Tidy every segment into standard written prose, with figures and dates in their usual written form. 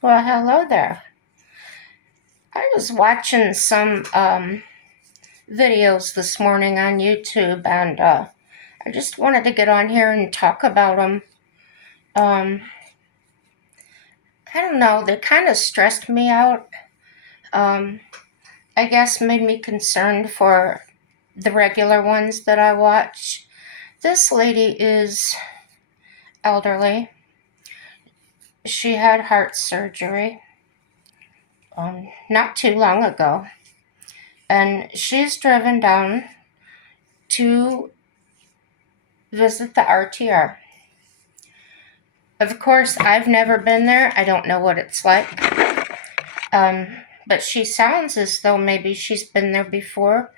Well, hello there. I was watching some videos this morning on YouTube, and I just wanted to get on here and talk about them. Um, I don't know, they kind of stressed me out. Um, I guess made me concerned for the regular ones that I watch. This lady is elderly. She had heart surgery not too long ago, and she's driven down to visit the RTR. Of course, I've never been there. I don't know what it's like. But she sounds as though maybe she's been there before.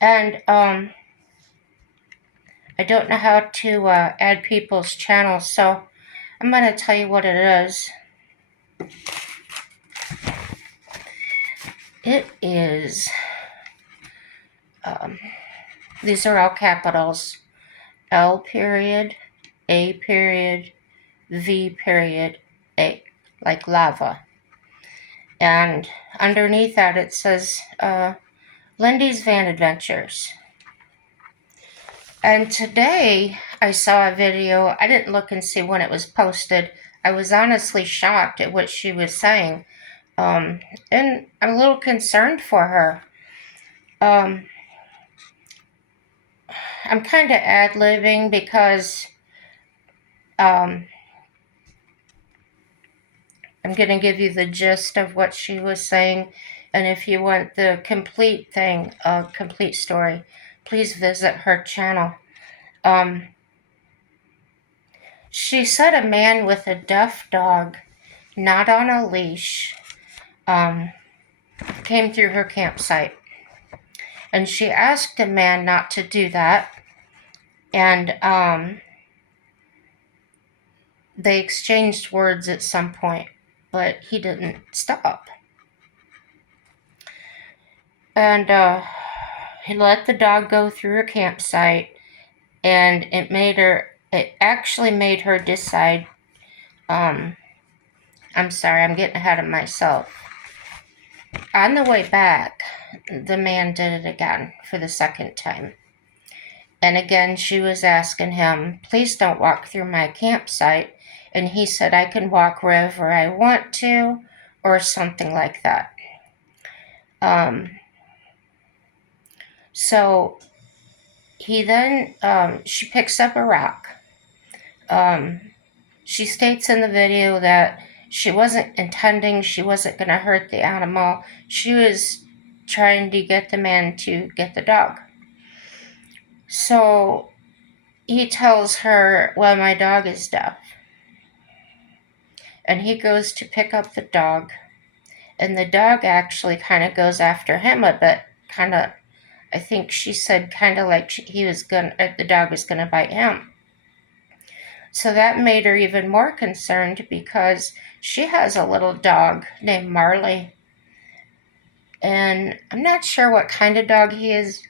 And I don't know how to add people's channels, so I'm going to tell you what it is. It is, these are all capitals. L period, A period, V period, A, like lava. And underneath that it says Lindy's Van Adventures. And today I saw a video. I didn't look and see when it was posted. I was honestly shocked at what she was saying. And I'm a little concerned for her. I'm kind of ad-libbing because I'm going to give you the gist of what she was saying. And if you want the complete thing, complete story, please visit her channel. She said a man with a deaf dog, not on a leash, came through her campsite. And she asked a man not to do that. And they exchanged words at some point, but he didn't stop. And he let the dog go through her campsite, and it actually made her decide, I'm sorry, I'm getting ahead of myself. On the way back, the man did it again for the second time. And again, she was asking him, please don't walk through my campsite. And he said, I can walk wherever I want to, or something like that. So he then, she picks up a rock. She states in the video that she wasn't intending, she wasn't going to hurt the animal. She was trying to get the man to get the dog. So he tells her, well, my dog is deaf. And he goes to pick up the dog. And the dog actually kind of goes after him a bit. Kind of, I think she said kind of like the dog was going to bite him. So that made her even more concerned because she has a little dog named Marley. And I'm not sure what kind of dog he is.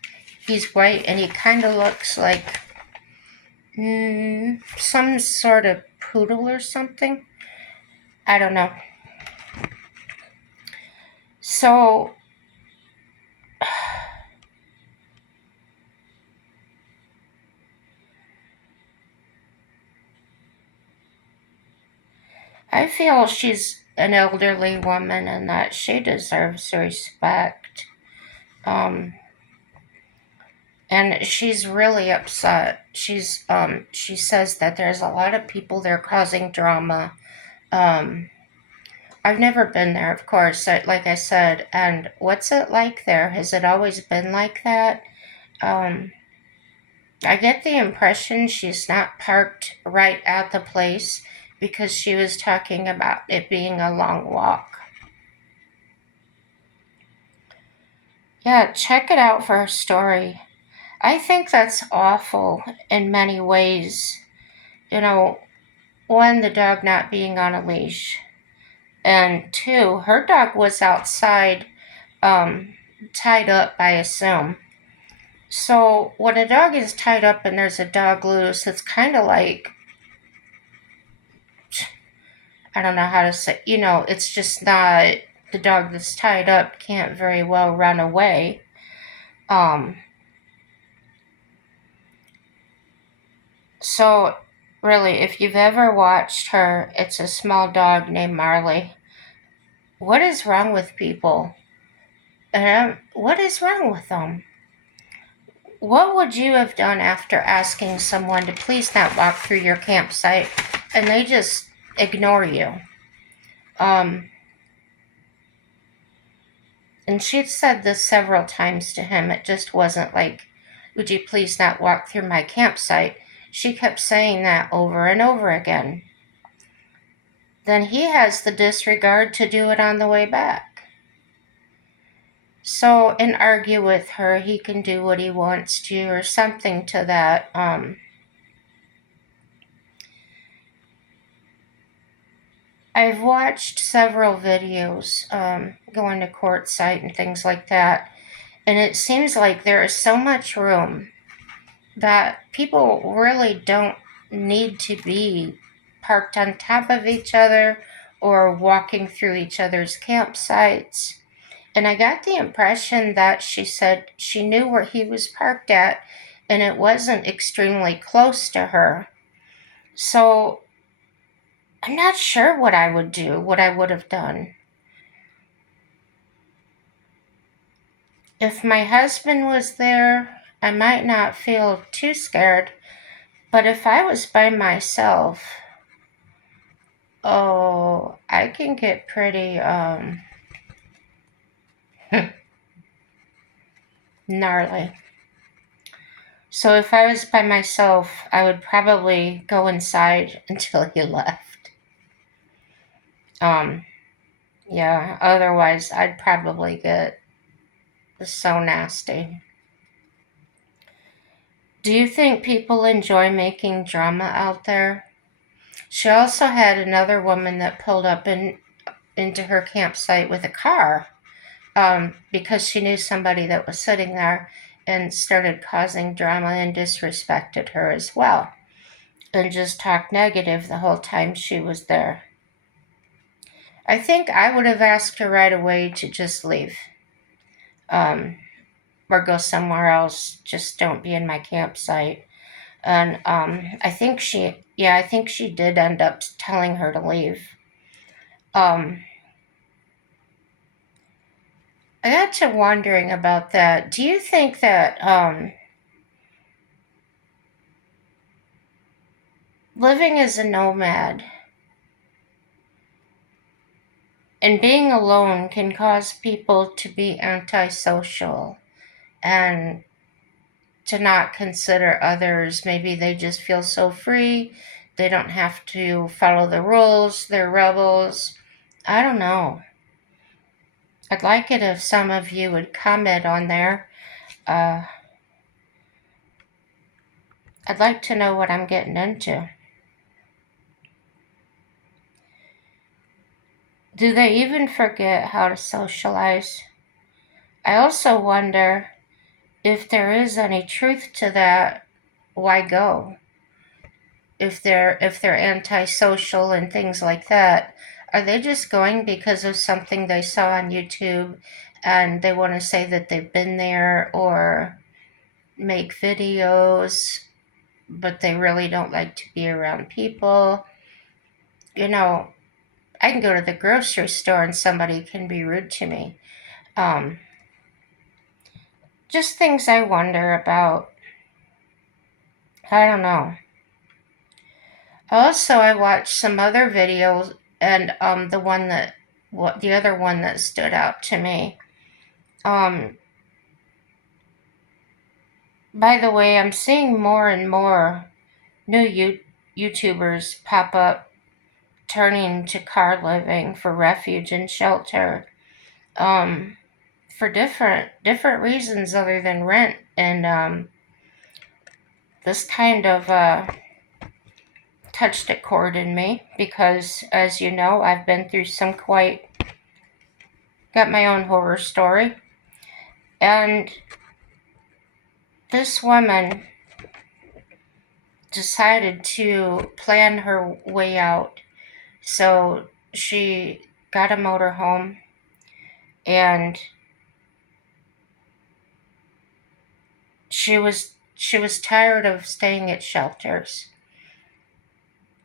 He's white and he kind of looks like some sort of poodle or something. I don't know. So I feel she's an elderly woman and that she deserves respect. And she's really upset. She says that there's a lot of people there causing drama. I've never been there, of course, like I said. And what's it like there? Has it always been like that? I get the impression she's not parked right at the place because she was talking about it being a long walk. Yeah, check it out for her story. I think that's awful in many ways. You know, one, the dog not being on a leash. And two, her dog was outside, tied up, I assume. So when a dog is tied up and there's a dog loose, it's kind of like, I don't know how to say, it's just not, the dog that's tied up can't very well run away. Um, so really, if you've ever watched her, it's a small dog named Marley. What is wrong with people? What is wrong with them? What would you have done after asking someone to please not walk through your campsite and they just ignore you? Um, and she'd said this several times to him. It just wasn't like, would you please not walk through my campsite? She kept saying that over and over again. Then he has the disregard to do it on the way back. So, and argue with her, he can do what he wants to, or something to that. I've watched several videos going to court site and things like that, and it seems like there is so much room that people really don't need to be parked on top of each other or walking through each other's campsites. And I got the impression that she said she knew where he was parked at and it wasn't extremely close to her. So I'm not sure what I would do, what I would have done. If my husband was there, I might not feel too scared. But if I was by myself, oh, I can get pretty gnarly. So if I was by myself, I would probably go inside until he left. Yeah, otherwise I'd probably get so nasty. Do you think people enjoy making drama out there? She also had another woman that pulled up into her campsite with a car because she knew somebody that was sitting there and started causing drama and disrespected her as well and just talked negative the whole time she was there. I think I would have asked her right away to just leave um, or go somewhere else. Just don't be in my campsite. And I think she did end up telling her to leave. Um, I got to wondering about that. Do you think that living as a nomad and being alone can cause people to be antisocial and to not consider others? Maybe they just feel so free, they don't have to follow the rules, they're rebels. I don't know. I'd like it if some of you would comment on there. Uh, I'd like to know what I'm getting into. Do they even forget how to socialize? I also wonder if there is any truth to that, why go? If they're antisocial and things like that, are they just going because of something they saw on YouTube and they want to say that they've been there or make videos, but they really don't like to be around people? You know, I can go to the grocery store and somebody can be rude to me. Um, just things I wonder about. I don't know. Also, I watched some other videos, and the other one that stood out to me. Um, by the way, I'm seeing more and more new YouTubers pop up, turning to car living for refuge and shelter, um, for different reasons other than rent. And this kind of touched a chord in me because, as you know, I've been through got my own horror story. And this woman decided to plan her way out So she got a motorhome, and she was tired of staying at shelters.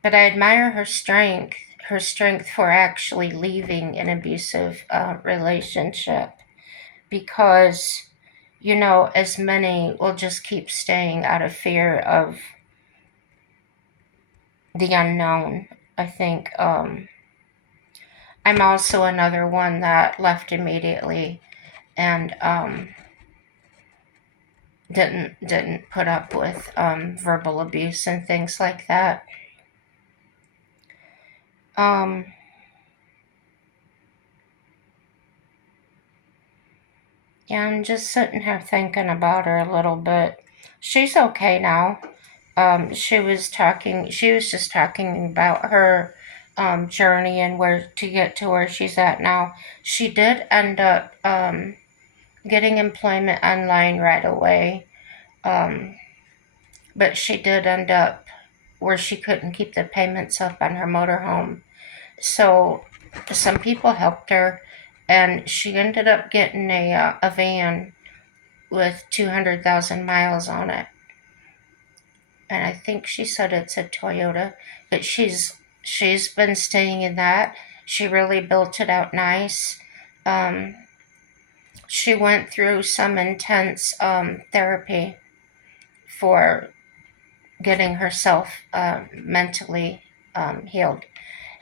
But I admire her strength for actually leaving an abusive relationship, because, as many will just keep staying out of fear of the unknown. I think I'm also another one that left immediately, and didn't put up with verbal abuse and things like that. Um, yeah, I'm just sitting here thinking about her a little bit. She's okay now. She was just talking about her journey and where to get to where she's at now. She did end up getting employment online right away, um, but she did end up where she couldn't keep the payments up on her motorhome. So some people helped her, and she ended up getting a van with 200,000 miles on it. And I think she said it's a Toyota, but she's been staying in that. She really built it out nice. Um, she went through some intense therapy for getting herself mentally healed,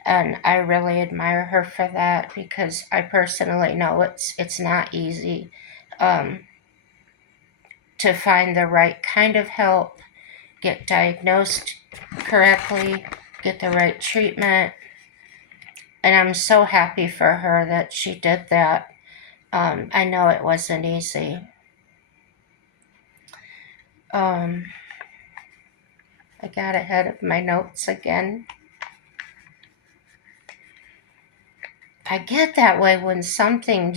and I really admire her for that, because I personally know it's not easy um, to find the right kind of help, get diagnosed correctly, get the right treatment. And I'm so happy for her that she did that. I know it wasn't easy. Um, I got ahead of my notes again. I get that way when something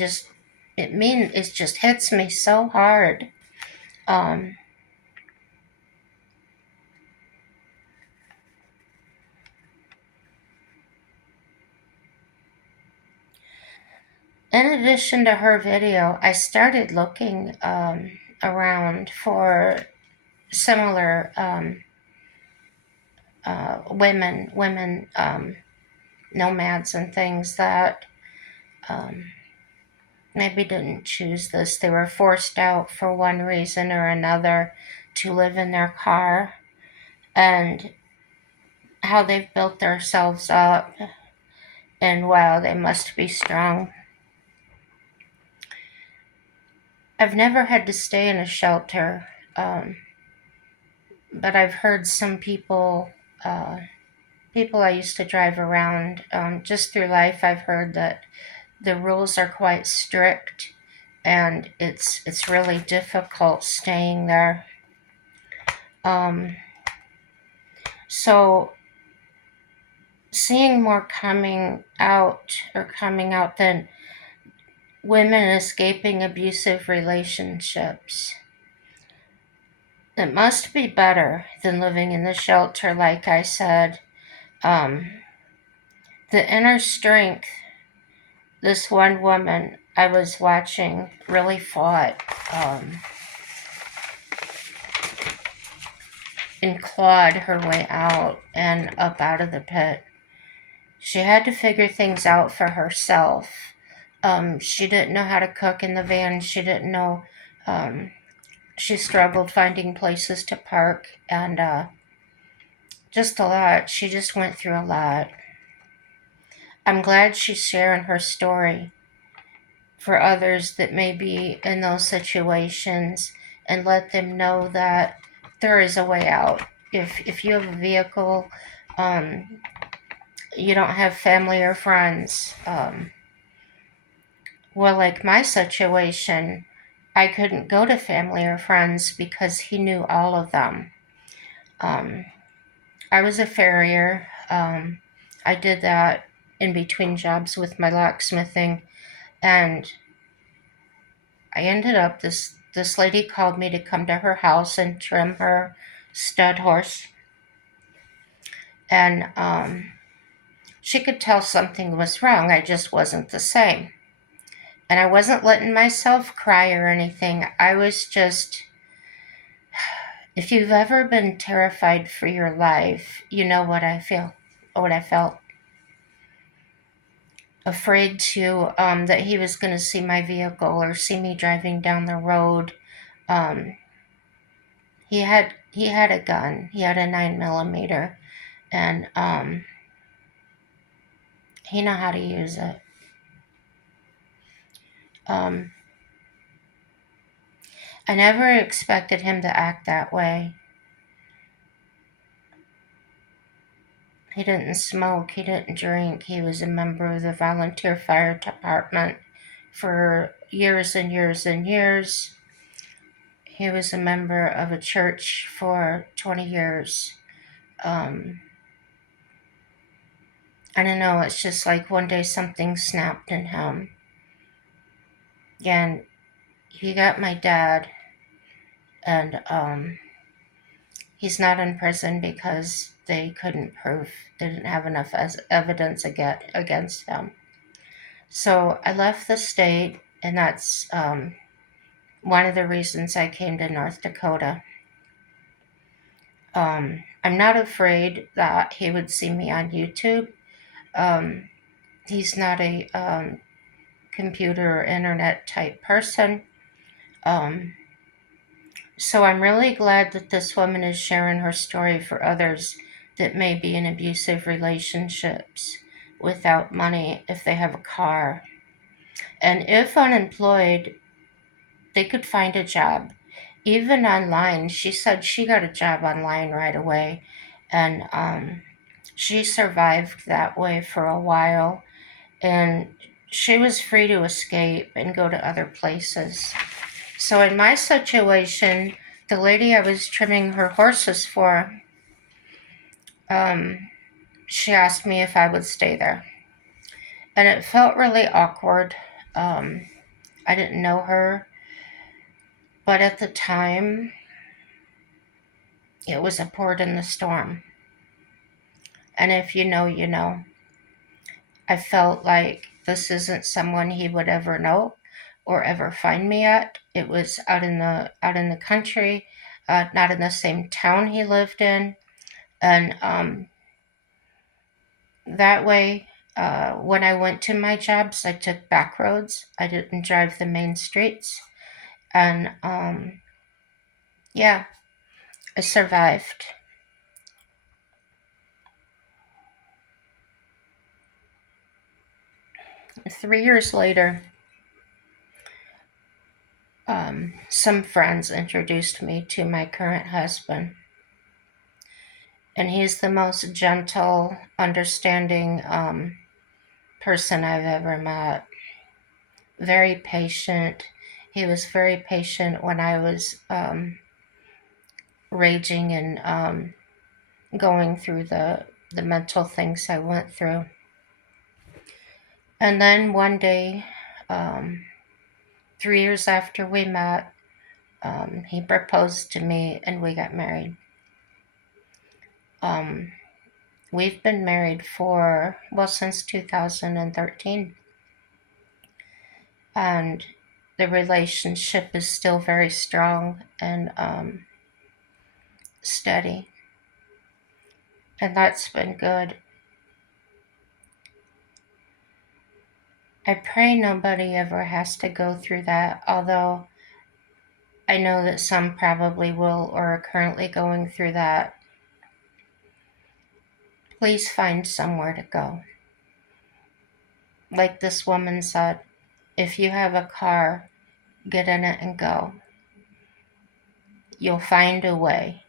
it just hits me so hard. Um, in addition to her video, I started looking around for similar women nomads and things that um, maybe didn't choose this. They were forced out for one reason or another to live in their car, and how they've built themselves up. And wow, they must be strong. I've never had to stay in a shelter, but I've heard some people I used to drive around just through life. I've heard that the rules are quite strict, and it's really difficult staying there. Um, so seeing more coming out than women escaping abusive relationships. It must be better than living in the shelter, like I said. Um, the inner strength this one woman I was watching really fought and clawed her way out and up out of the pit. She had to figure things out for herself. She didn't know how to cook in the van. She didn't know. She struggled finding places to park, and just a lot. She just went through a lot. I'm glad she's sharing her story for others that may be in those situations, and let them know that there is a way out. If you have a vehicle, um, you don't have family or friends. Well, like my situation, I couldn't go to family or friends because he knew all of them. Um, I was a farrier. I did that in between jobs with my locksmithing, and I ended up this lady called me to come to her house and trim her stud horse, and she could tell something was wrong. I just wasn't the same. And I wasn't letting myself cry or anything. I was just, if you've ever been terrified for your life, you know what I feel, what I felt. Afraid to, that he was going to see my vehicle or see me driving down the road. Um, he had a gun. He had a 9mm, and he knew how to use it. Um, I never expected him to act that way. He didn't smoke, he didn't drink. He was a member of the volunteer fire department for years and years and years. He was a member of a church for 20 years. I don't know, it's just like one day something snapped in him. And he got my dad, and he's not in prison because they couldn't prove, they didn't have enough evidence against him. So I left the state, and that's one of the reasons I came to North Dakota. I'm not afraid that he would see me on YouTube. He's not a computer or internet type person. So I'm really glad that this woman is sharing her story for others that may be in abusive relationships without money if they have a car. And if unemployed, they could find a job. Even online, she said she got a job online right away. And she survived that way for a while. And she was free to escape and go to other places. So in my situation, the lady I was trimming her horses for, she asked me if I would stay there. And it felt really awkward. I didn't know her, but at the time, it was a port in the storm. And if you know, you know. I felt like this isn't someone he would ever know or ever find me at. It was out in the country, not in the same town he lived in, and that way, when I went to my jobs, I took back roads. I didn't drive the main streets, and yeah, I survived. 3 years later, some friends introduced me to my current husband. And he's the most gentle, understanding person I've ever met. Very patient. He was very patient when I was raging and going through the mental things I went through. And then one day, 3 years after we met, he proposed to me and we got married. We've been married since 2013. And the relationship is still very strong and steady. And that's been good. I pray nobody ever has to go through that, although I know that some probably will or are currently going through that. Please find somewhere to go. Like this woman said, if you have a car, get in it and go. You'll find a way.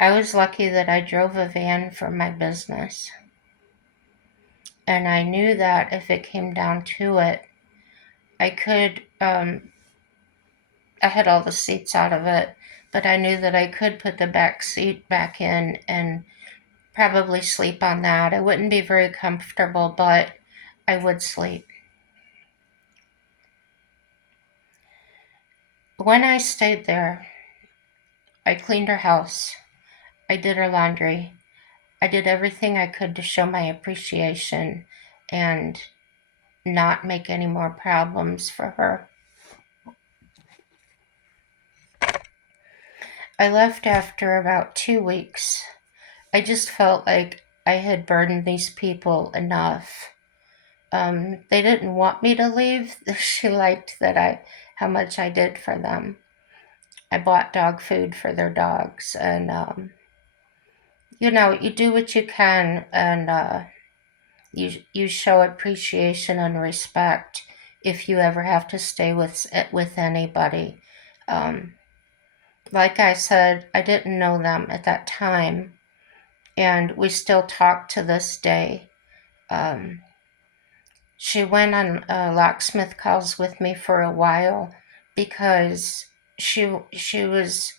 I was lucky that I drove a van for my business. And I knew that if it came down to it, I could, I had all the seats out of it, but I knew that I could put the back seat back in and probably sleep on that. I wouldn't be very comfortable, but I would sleep. When I stayed there, I cleaned her house. I did her laundry. I did everything I could to show my appreciation and not make any more problems for her. I left after about 2 weeks. I just felt like I had burdened these people enough. They didn't want me to leave. She liked how much I did for them. I bought dog food for their dogs, and you do what you can, and you show appreciation and respect if you ever have to stay with anybody. Um, like I said, I didn't know them at that time, and we still talk to this day. Um, she went on locksmith calls with me for a while because she was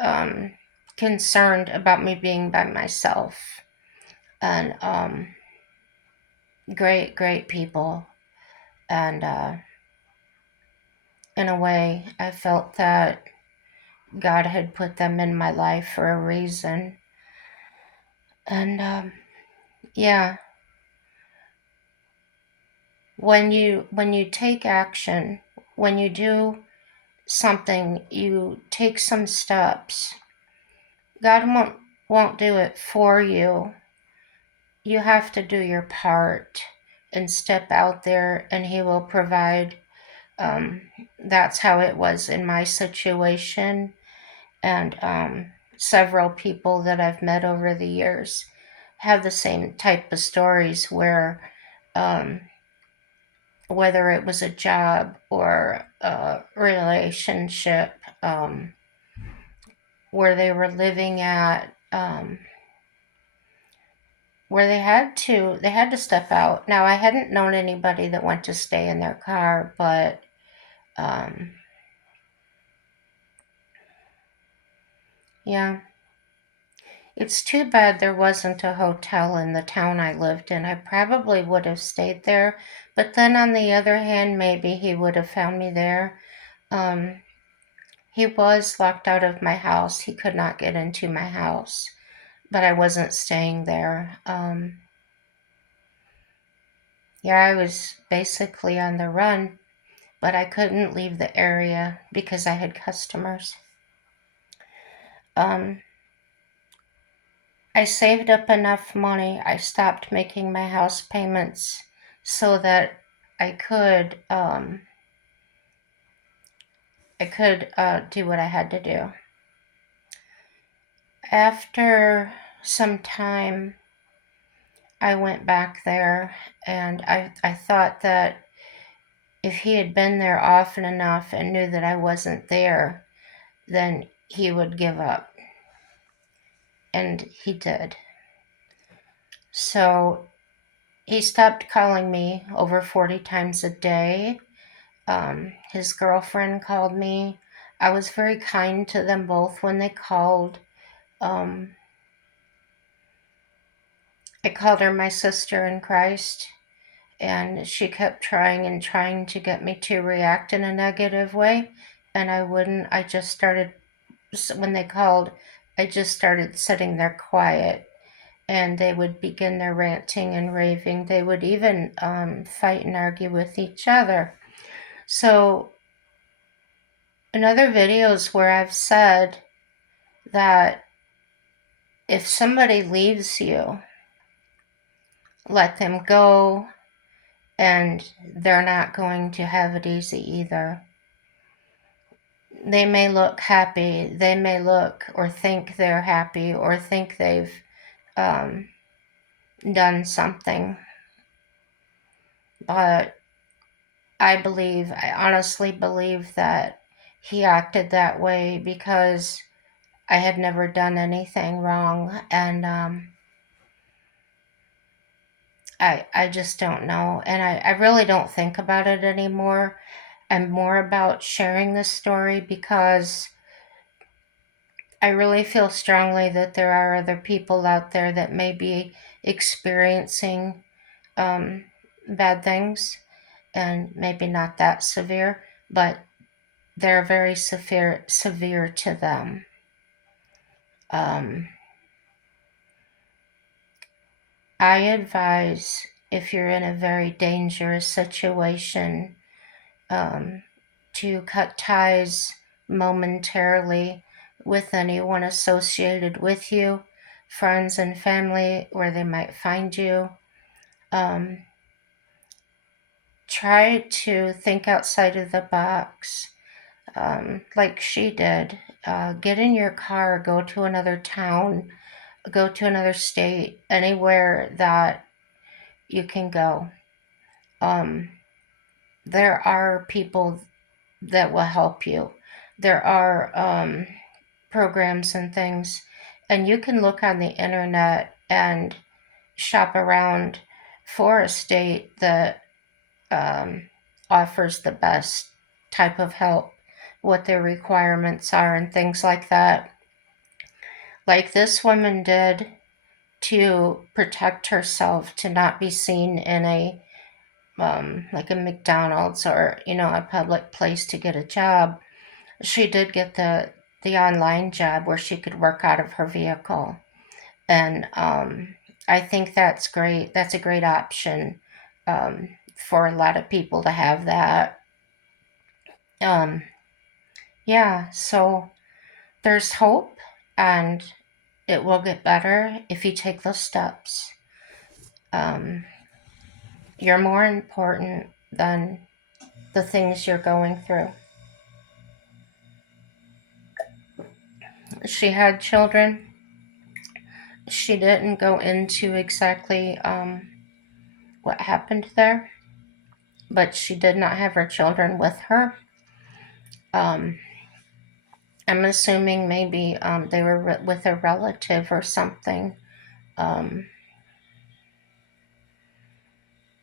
um, concerned about me being by myself. And great people. And in a way, I felt that God had put them in my life for a reason. And yeah, when you take action, when you do something, you take some steps. God won't do it for you. You have to do your part and step out there, and He will provide. That's how it was in my situation, and several people that I've met over the years have the same type of stories where, um, whether it was a job or a relationship, where they were living at, where they had to step out. Now, I hadn't known anybody that went to stay in their car, but um, yeah. It's too bad there wasn't a hotel in the town I lived in. I probably would have stayed there, but then on the other hand, maybe he would have found me there. Um, he was locked out of my house. He could not get into my house, but I wasn't staying there. Yeah, I was basically on the run, but I couldn't leave the area because I had customers. Um, I saved up enough money. I stopped making my house payments so that I could do what I had to do. After some time, I went back there, and I thought that if he had been there often enough and knew that I wasn't there, then he would give up. And he did. So he stopped calling me over 40 times a day. His girlfriend called me. I was very kind to them both when they called. Um, I called her my sister in Christ, and she kept trying and trying to get me to react in a negative way, and I wouldn't. When they called, I just started sitting there quiet, and they would begin their ranting and raving. They would even fight and argue with each other. So, in other videos where I've said that if somebody leaves you, let them go, and they're not going to have it easy either. They may look happy, they may look or think they're happy or think they've um, done something, but I honestly believe that he acted that way because I had never done anything wrong, and I just don't know. And I really don't think about it anymore. I'm more about sharing this story because I really feel strongly that there are other people out there that may be experiencing um, bad things, and maybe not that severe, but they're very severe to them. Um, I advise, if you're in a very dangerous situation, um, to cut ties momentarily with anyone associated with you, friends and family, where they might find you. Um, Try to think outside of the box, like she did. Get in your car, go to another town, go to another state, anywhere that you can go. Um, there are people that will help you. There are programs and things, and you can look on the internet and shop around for a state that um, offers the best type of help, what their requirements are, and things like that. Like this woman did, to protect herself, to not be seen in a like a McDonald's or a public place to get a job. She did get the online job where she could work out of her vehicle, and I think that's great. That's a great option for a lot of people to have that. Um, yeah, so there's hope, and it will get better if you take those steps. Um, you're more important than the things you're going through. She had children. She didn't go into exactly what happened there, but she did not have her children with her. Um, I'm assuming maybe they were with a relative or something. Um,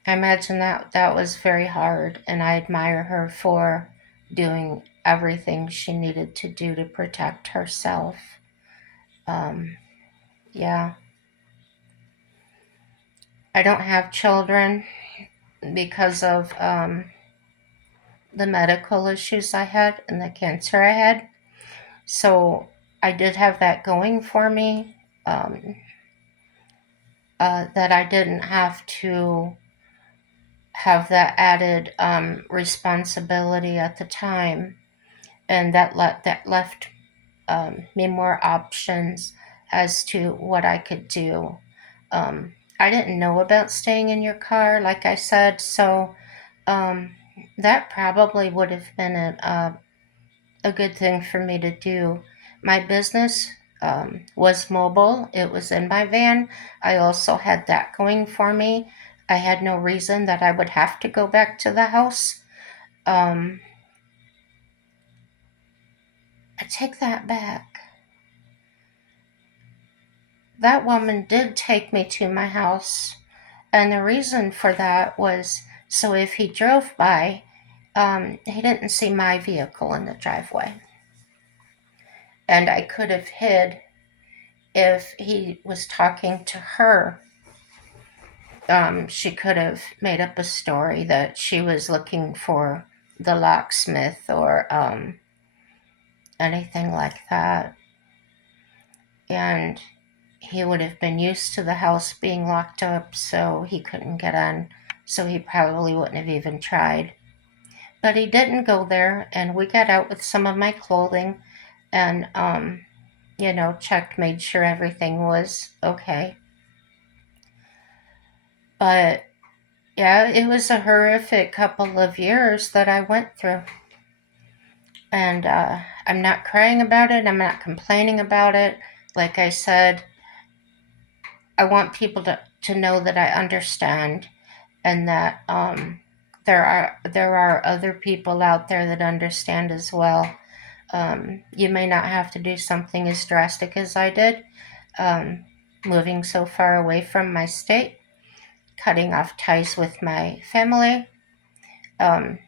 I imagine that was very hard, and I admire her for doing everything she needed to do to protect herself. Um, yeah, I don't have children because of the medical issues I had and the cancer I had. So I did have that going for me, that I didn't have to have that added responsibility at the time, and that left me more options as to what I could do. I didn't know about staying in your car, like I said, so um, that probably would have been a good thing for me to do. My business was mobile, it was in my van. I also had that going for me. I had no reason that I would have to go back to the house. Um, I take that back. That woman did take me to my house, and the reason for that was so if he drove by, he didn't see my vehicle in the driveway. And I could have hid if he was talking to her. She could have made up a story that she was looking for the locksmith or anything like that. And he would have been used to the house being locked up, so he couldn't get in. So he probably wouldn't have even tried. But he didn't go there, and we got out with some of my clothing and, checked, made sure everything was okay. But yeah, it was a horrific couple of years that I went through. And I'm not crying about it, I'm not complaining about it. Like I said, I want people to know that I understand, and that there are other people out there that understand as well. You may not have to do something as drastic as I did, um, moving so far away from my state, cutting off ties with my family. Um,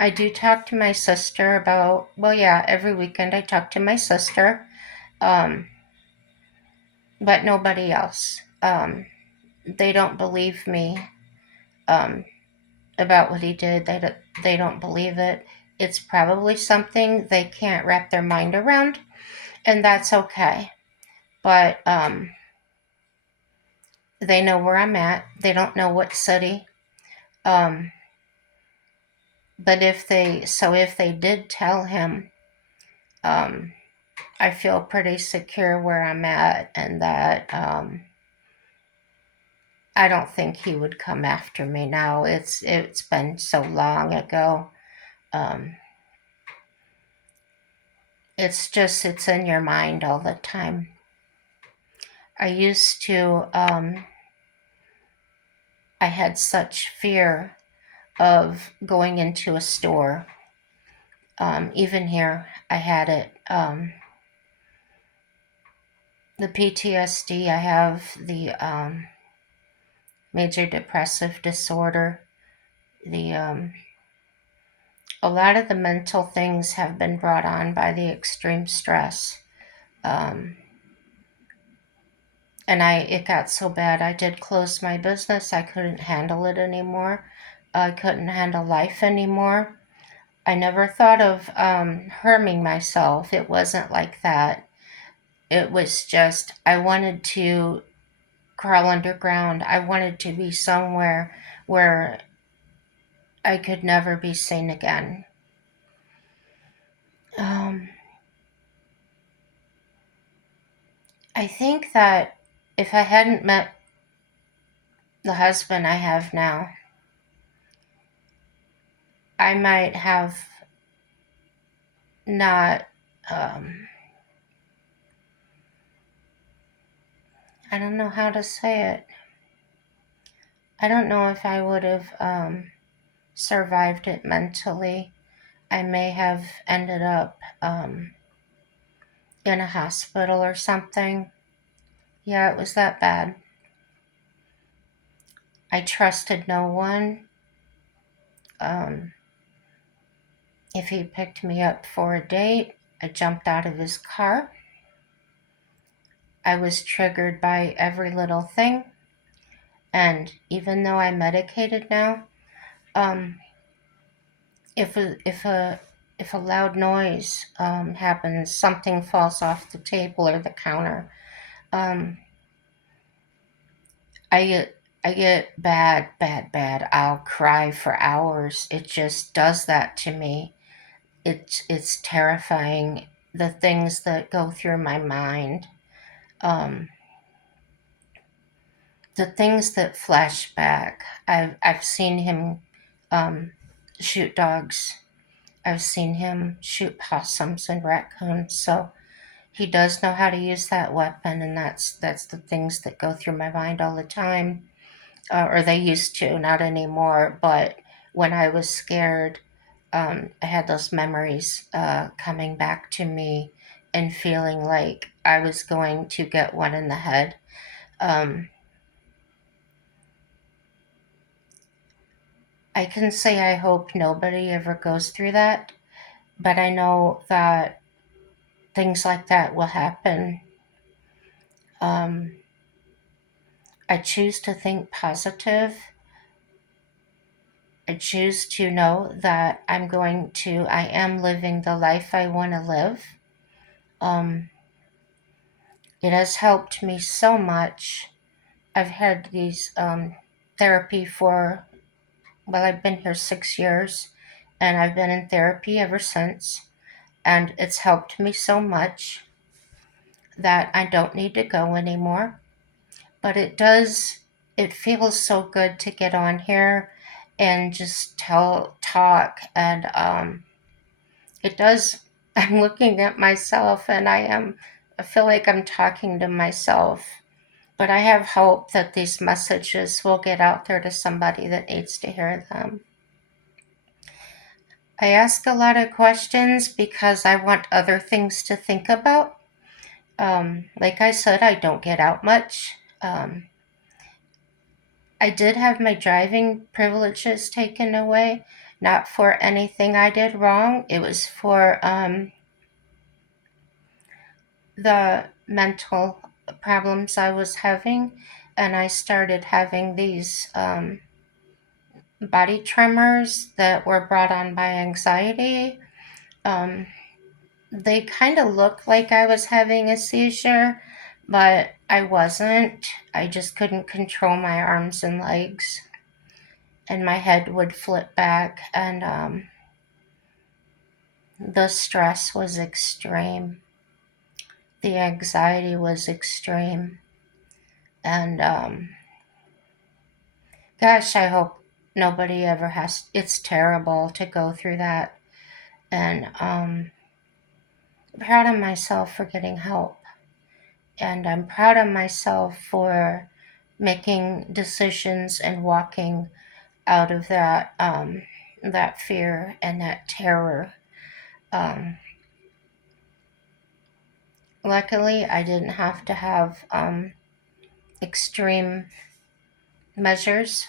I do talk to my sister about, well, yeah, every weekend I talk to my sister, um, but nobody else. They don't believe me um, about what he did. They don't believe it. It's probably something they can't wrap their mind around, and that's okay. But They know where I'm at. They don't know what city. Um, but if they did tell him, um, I feel pretty secure where I'm at, and that I don't think he would come after me now. It's been so long ago. Um, it's in your mind all the time. I used to I had such fear of going into a store. Even here, I had it. The PTSD. I have the major depressive disorder. The A lot of the mental things have been brought on by the extreme stress. Um, and it got so bad I did close my business. I couldn't handle it anymore. I couldn't handle life anymore. I never thought of harming myself. It wasn't like that. It was just I wanted to crawl underground. I wanted to be somewhere where I could never be seen again. Um, I think that if I hadn't met the husband I have now, I might have not, um, I don't know how to say it. I don't know if I would have survived it mentally. I may have ended up in a hospital or something. Yeah, it was that bad. I trusted no one. Um, if he picked me up for a date, I jumped out of his car. I was triggered by every little thing. And even though I'm medicated now, um, if a, if a if a loud noise happens, something falls off the table or the counter, um, I get bad, bad, bad. I'll cry for hours. It just does that to me. It's terrifying. The things that go through my mind, um, the things that flash back. I've seen him um, shoot dogs. I've seen him shoot possums and raccoons. So he does know how to use that weapon, and that's the things that go through my mind all the time. Or they used to, not anymore. But when I was scared, I had those memories coming back to me and feeling like I was going to get one in the head. Um, I can say I hope nobody ever goes through that, but I know that things like that will happen. Um, I choose to think positive. I choose to know that I am living the life I want to live. Um, it has helped me so much. I've had these therapy I've been here 6 years, and I've been in therapy ever since. And it's helped me so much that I don't need to go anymore. But it feels so good to get on here and just talk. And it does, I'm looking at myself and I feel like I'm talking to myself. But I have hope that these messages will get out there to somebody that needs to hear them. I ask a lot of questions because I want other things to think about. Like I said, I don't get out much. I did have my driving privileges taken away, not for anything I did wrong. It was for the mental problems I was having, and I started having these body tremors that were brought on by anxiety. Um, they kind of looked like I was having a seizure, but I wasn't. I just couldn't control my arms and legs, and my head would flip back, and the stress was extreme. The anxiety was extreme, and gosh, I hope nobody ever has. It's terrible to go through that, and I'm proud of myself for getting help, and I'm proud of myself for making decisions and walking out of that fear and that terror. Um, Luckily, I didn't have to have extreme measures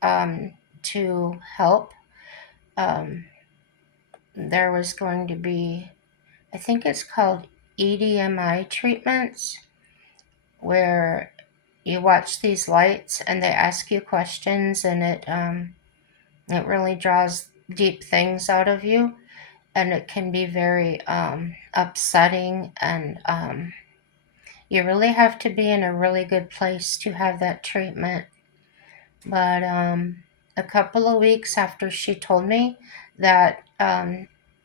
to help. Um, there was going to be, I think it's called EDMI treatments, where you watch these lights and they ask you questions, and it really draws deep things out of you, and it can be very upsetting, and you really have to be in a really good place to have that treatment. But a couple of weeks after she told me that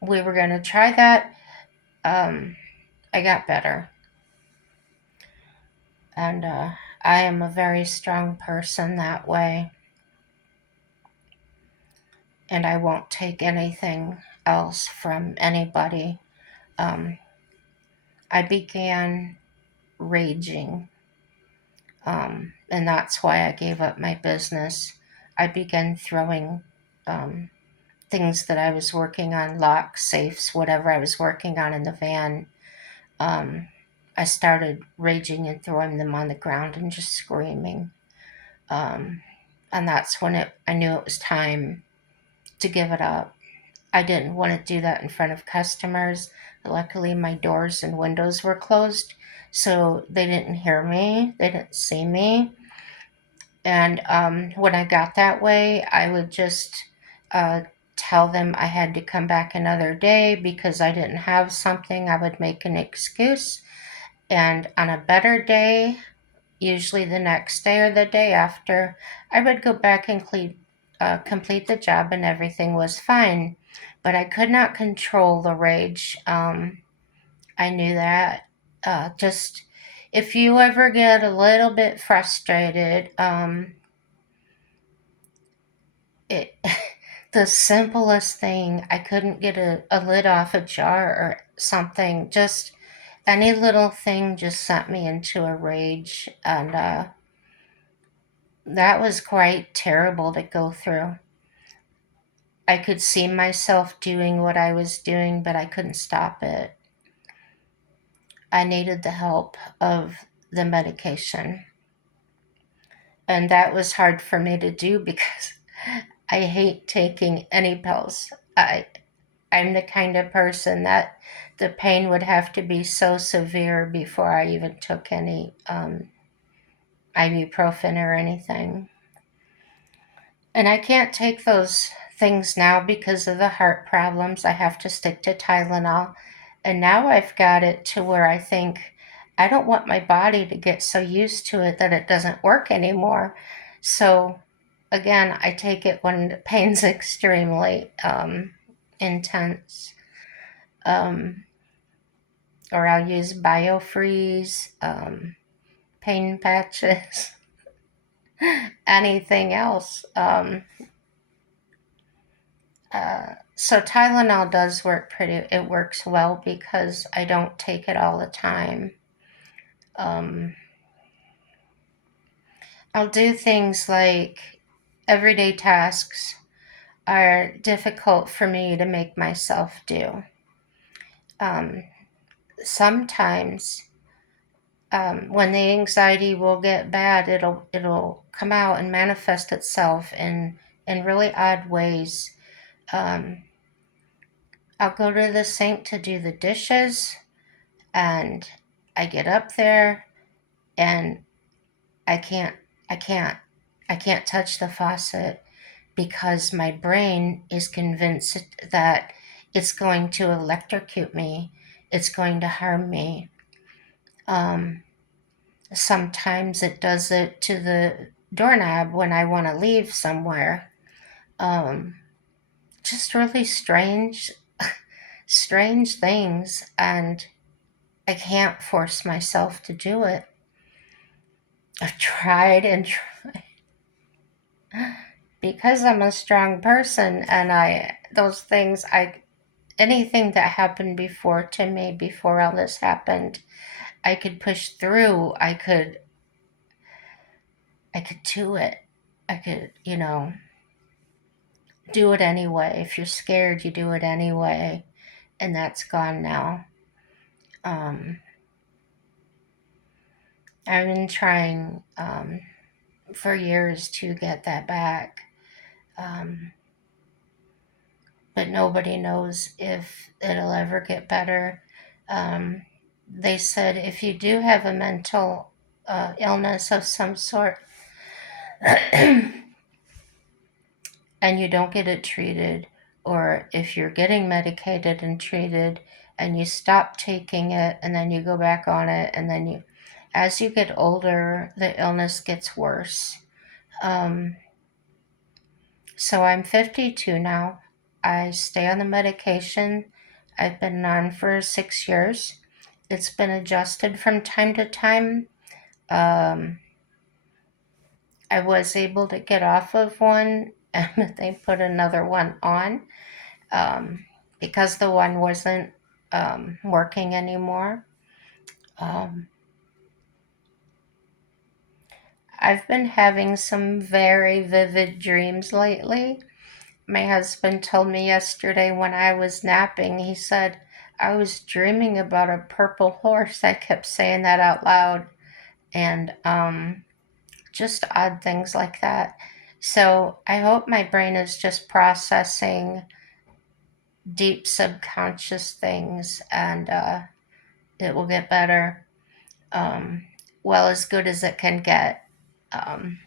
we were going to try that, I got better. And I am a very strong person that way, and I won't take anything else from anybody. Um, I began raging, and that's why I gave up my business. I began throwing um, things that I was working on, locks, safes, whatever I was working on in the van. Um, I started raging and throwing them on the ground and just screaming. Um, and that's when I knew it was time to give it up. I didn't want to do that in front of customers. Luckily, my doors and windows were closed, so they didn't hear me, they didn't see me. And when I got that way, I would just uh, tell them I had to come back another day because I didn't have something. I would make an excuse. And on a better day, usually the next day or the day after, I would go back and complete the job, and everything was fine. But I could not control the rage. I knew that. Just if you ever get a little bit frustrated, it the simplest thing, I couldn't get a lid off a jar or something. Just any little thing just sent me into a rage, and that was quite terrible to go through. I could see myself doing what I was doing, but I couldn't stop it. I needed the help of the medication. And that was hard for me to do because I hate taking any pills. I'm the kind of person that the pain would have to be so severe before I even took any ibuprofen or anything. And I can't take those things now because of the heart problems. I have to stick to Tylenol. And now I've got it to where I think I don't want my body to get so used to it that it doesn't work anymore. So again, I take it when the pain's extremely intense. Um, or I'll use biofreeze, pain patches, anything else. So Tylenol does work it works well because I don't take it all the time. Um, I'll do things like everyday tasks are difficult for me to make myself do. Um, Sometimes when the anxiety will get bad, it'll come out and manifest itself in really odd ways. Um, I'll go to the sink to do the dishes, and I get up there, and I can't, I can't, I can't touch the faucet because my brain is convinced that it's going to electrocute me, it's going to harm me. Um, Sometimes it does it to the doorknob when I want to leave somewhere. Um, just really strange things, and I can't force myself to do it. I've tried and because I'm a strong person, and those things, anything that happened before to me before all this happened, I could push through. I could do it. I could, do it anyway. If you're scared, you do it anyway, and that's gone now. Um, I've been trying for years to get that back, um, but nobody knows if it'll ever get better. Um, they said if you do have a mental illness of some sort and you don't get it treated, or if you're getting medicated and treated and you stop taking it and then you go back on it, and then as you get older, the illness gets worse. Um, so I'm 52 now. I stay on the medication. I've been on for 6 years. It's been adjusted from time to time. Um, I was able to get off of one, and they put another one on, um, because the one wasn't working anymore. Um, I've been having some very vivid dreams lately. My husband told me yesterday when I was napping, he said, I was dreaming about a purple horse. I kept saying that out loud, and just odd things like that. So I hope my brain is just processing deep subconscious things, and it will get better. Um, well, as good as it can get. Um,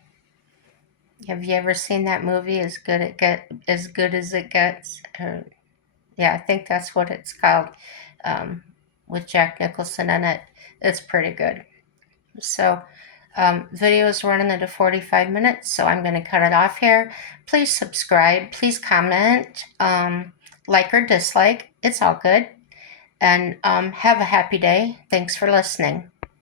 have you ever seen that movie? As good as it gets. Yeah, I think that's what it's called. Um, with Jack Nicholson in it. It's pretty good. So, video is running into 45 minutes, so I'm going to cut it off here. Please subscribe. Please comment, like or dislike. It's all good. And have a happy day. Thanks for listening.